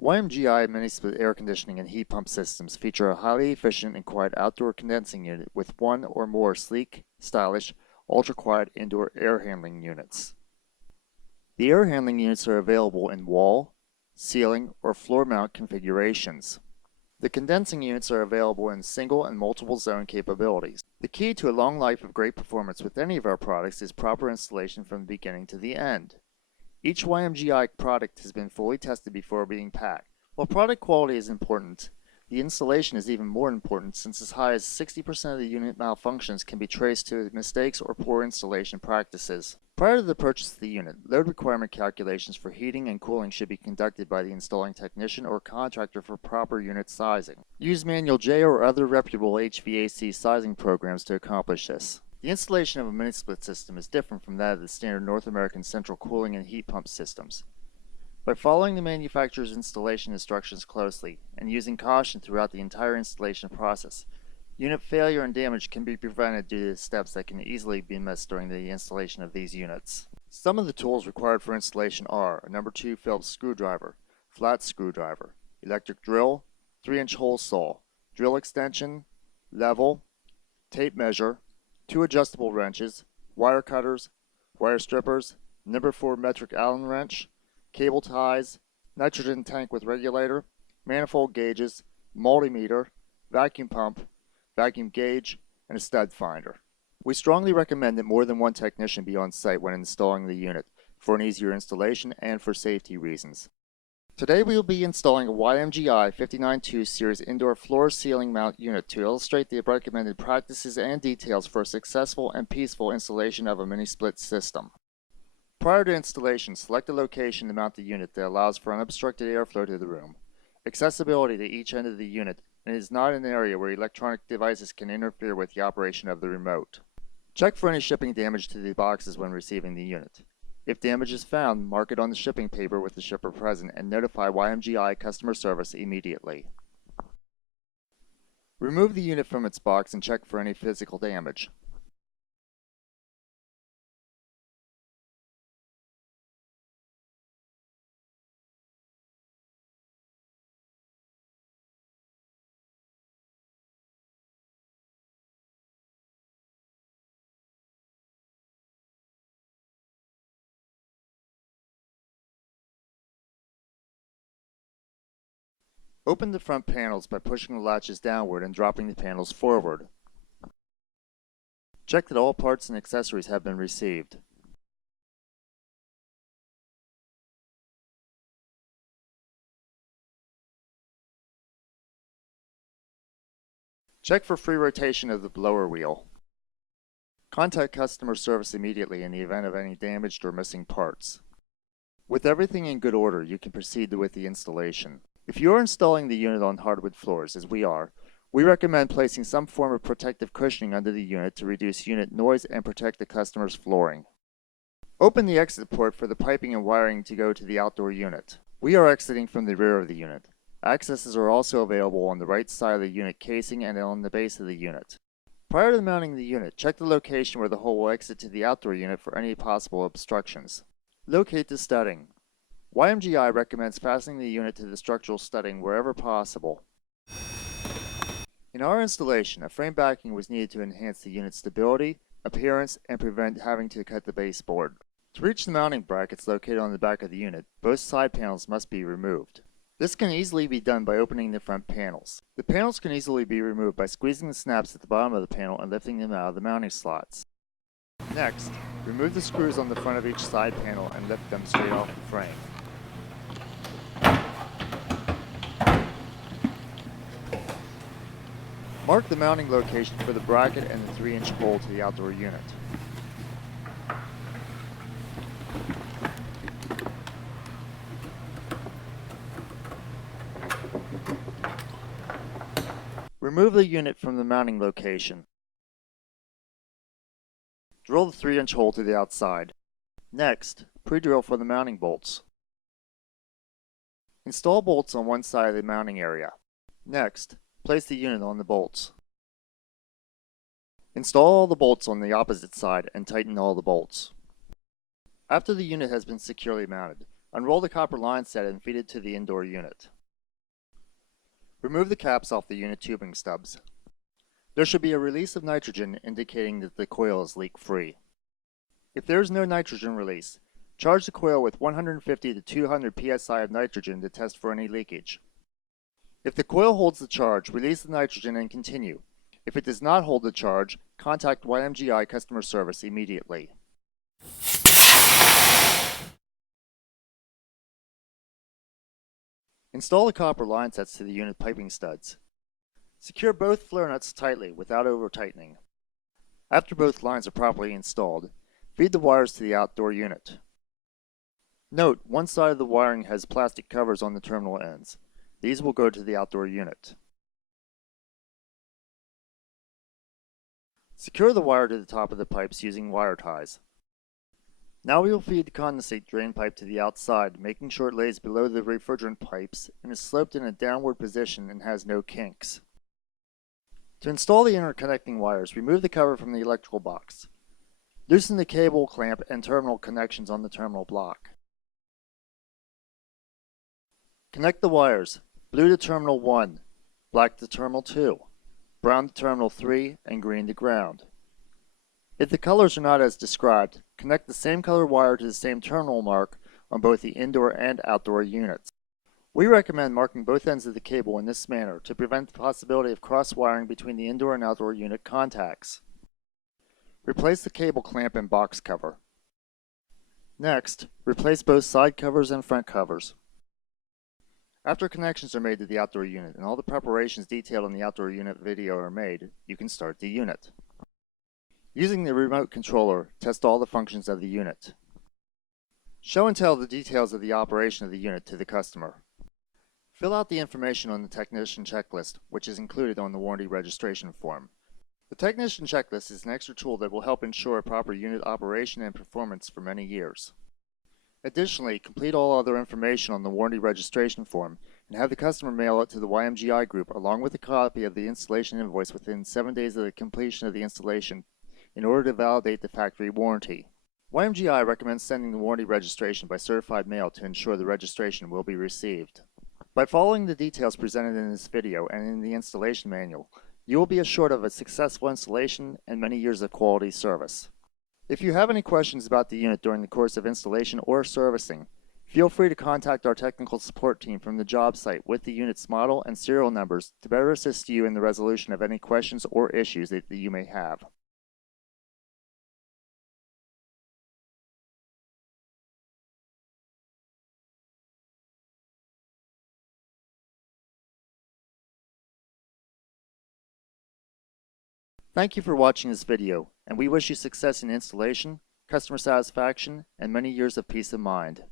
YMGI mini-split air conditioning and heat pump systems feature a highly efficient and quiet outdoor condensing unit with one or more sleek, stylish, ultra-quiet indoor air handling units. The air handling units are available in wall, ceiling, or floor mount configurations. The condensing units are available in single and multiple zone capabilities. The key to a long life of great performance with any of our products is proper installation from the beginning to the end. Each YMGI product has been fully tested before being packed. While product quality is important, the installation is even more important since as high as 60% of the unit malfunctions can be traced to mistakes or poor installation practices. Prior to the purchase of the unit, load requirement calculations for heating and cooling should be conducted by the installing technician or contractor for proper unit sizing. Use Manual J or other reputable HVAC sizing programs to accomplish this. The installation of a mini-split system is different from that of the standard North American central cooling and heat pump systems. By following the manufacturer's installation instructions closely and using caution throughout the entire installation process, unit failure and damage can be prevented due to steps that can easily be missed during the installation of these units. Some of the tools required for installation are a No. 2 Phillips screwdriver, flat screwdriver, electric drill, 3-inch hole saw, drill extension, level, tape measure, 2 adjustable wrenches, wire cutters, wire strippers, No. 4 metric Allen wrench, cable ties, nitrogen tank with regulator, manifold gauges, multimeter, vacuum pump, vacuum gauge, and a stud finder. We strongly recommend that more than one technician be on site when installing the unit for an easier installation and for safety reasons. Today we will be installing a YMGI 592 series indoor floor ceiling mount unit to illustrate the recommended practices and details for a successful and peaceful installation of a mini-split system. Prior to installation, select a location to mount the unit that allows for unobstructed airflow to the room, accessibility to each end of the unit, and is not an area where electronic devices can interfere with the operation of the remote. Check for any shipping damage to the boxes when receiving the unit. If damage is found, mark it on the shipping paper with the shipper present and notify YMGI customer service immediately. Remove the unit from its box and check for any physical damage. Open the front panels by pushing the latches downward and dropping the panels forward. Check that all parts and accessories have been received. Check for free rotation of the blower wheel. Contact customer service immediately in the event of any damaged or missing parts. With everything in good order, you can proceed with the installation. If you are installing the unit on hardwood floors, as we are, we recommend placing some form of protective cushioning under the unit to reduce unit noise and protect the customer's flooring. Open the exit port for the piping and wiring to go to the outdoor unit. We are exiting from the rear of the unit. Accesses are also available on the right side of the unit casing and on the base of the unit. Prior to mounting the unit, check the location where the hole will exit to the outdoor unit for any possible obstructions. Locate the studding. YMGI recommends fastening the unit to the structural studding wherever possible. In our installation, a frame backing was needed to enhance the unit's stability, appearance, and prevent having to cut the baseboard. To reach the mounting brackets located on the back of the unit, both side panels must be removed. This can easily be done by opening the front panels. The panels can easily be removed by squeezing the snaps at the bottom of the panel and lifting them out of the mounting slots. Next, remove the screws on the front of each side panel and lift them straight off the frame. Mark the mounting location for the bracket and the 3-inch hole to the outdoor unit. Remove the unit from the mounting location. Drill the 3-inch hole to the outside. Next, pre-drill for the mounting bolts. Install bolts on one side of the mounting area. Next, place the unit on the bolts. Install all the bolts on the opposite side and tighten all the bolts. After the unit has been securely mounted, Unroll the copper line set and feed it to the indoor unit. Remove the caps off the unit tubing stubs. There should be a release of nitrogen indicating that the coil is leak-free. If there is no nitrogen release, charge the coil with 150 to 200 psi of nitrogen to test for any leakage. If the coil holds the charge, release the nitrogen and continue. If it does not hold the charge, contact YMGI customer service immediately. Install the copper line sets to the unit piping studs. Secure both flow nuts tightly without over-tightening. After both lines are properly installed, feed the wires to the outdoor unit. Note, one side of the wiring has plastic covers on the terminal ends. These will go to the outdoor unit. Secure the wire to the top of the pipes using wire ties. Now we will feed the condensate drain pipe to the outside, making sure it lays below the refrigerant pipes and is sloped in a downward position and has no kinks. To install the interconnecting wires, remove the cover from the electrical box. Loosen the cable clamp and terminal connections on the terminal block. Connect the wires, blue to terminal 1, black to terminal 2, brown to terminal 3, and green to ground. If the colors are not as described, connect the same color wire to the same terminal mark on both the indoor and outdoor units. We recommend marking both ends of the cable in this manner to prevent the possibility of cross-wiring between the indoor and outdoor unit contacts. Replace the cable clamp and box cover. Next, replace both side covers and front covers. After connections are made to the outdoor unit and all the preparations detailed in the outdoor unit video are made, you can start the unit. Using the remote controller, test all the functions of the unit. Show and tell the details of the operation of the unit to the customer. Fill out the information on the technician checklist, which is included on the warranty registration form. The technician checklist is an extra tool that will help ensure proper unit operation and performance for many years. Additionally, complete all other information on the warranty registration form and have the customer mail it to the YMGI group along with a copy of the installation invoice within 7 days of the completion of the installation in order to validate the factory warranty. YMGI recommends sending the warranty registration by certified mail to ensure the registration will be received. By following the details presented in this video and in the installation manual, you will be assured of a successful installation and many years of quality service. If you have any questions about the unit during the course of installation or servicing, feel free to contact our technical support team from the job site with the unit's model and serial numbers to better assist you in the resolution of any questions or issues that you may have. Thank you for watching this video, and we wish you success in installation, customer satisfaction, and many years of peace of mind.